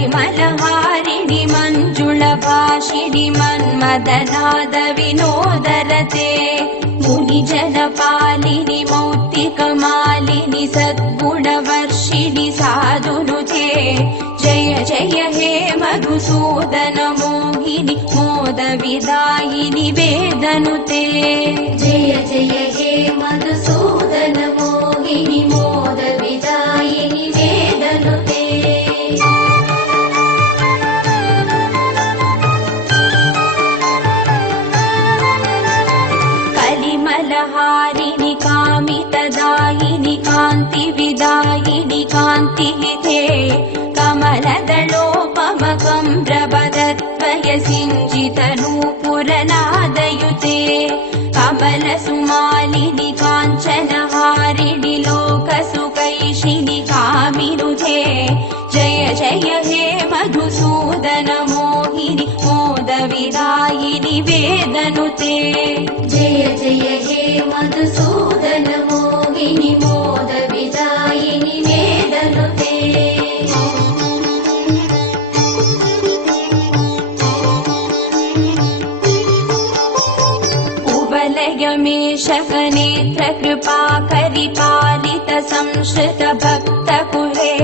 कलिमलहारिणि मञ्जुळभाषिणि मन्मदनाद विनोदरते मुनिजनपालिनि मौक्तिकमालिनि सद्गुणवर्षिणि साधुनुते जय जय हे मधुसूदन मोहिनि मोदविदायिनि वेदनुते जय जय हे मधुसूदन मोहिनि मोदविदायिनि वेदनुते कलिमलहारिणि कामितदायिनि कान्तिविदायिनि कान्तिनिधे कमलदलोपमकम्रवदत्वय सिञ्जितनूपुरनादयुते कमलसुमालिनि काञ्चनहारिणि लोकसुकैषिणि कामिनुधे जय जय हे मधुसूदन मोहिनि मोदविदायिनि वेदनुते जय जय हे मधुसूदन मोहिनि मोदविदायिनि वेदनुते कुवलयमेषकनेत्र कृपाकरि पालित संश्रित भक्तकुले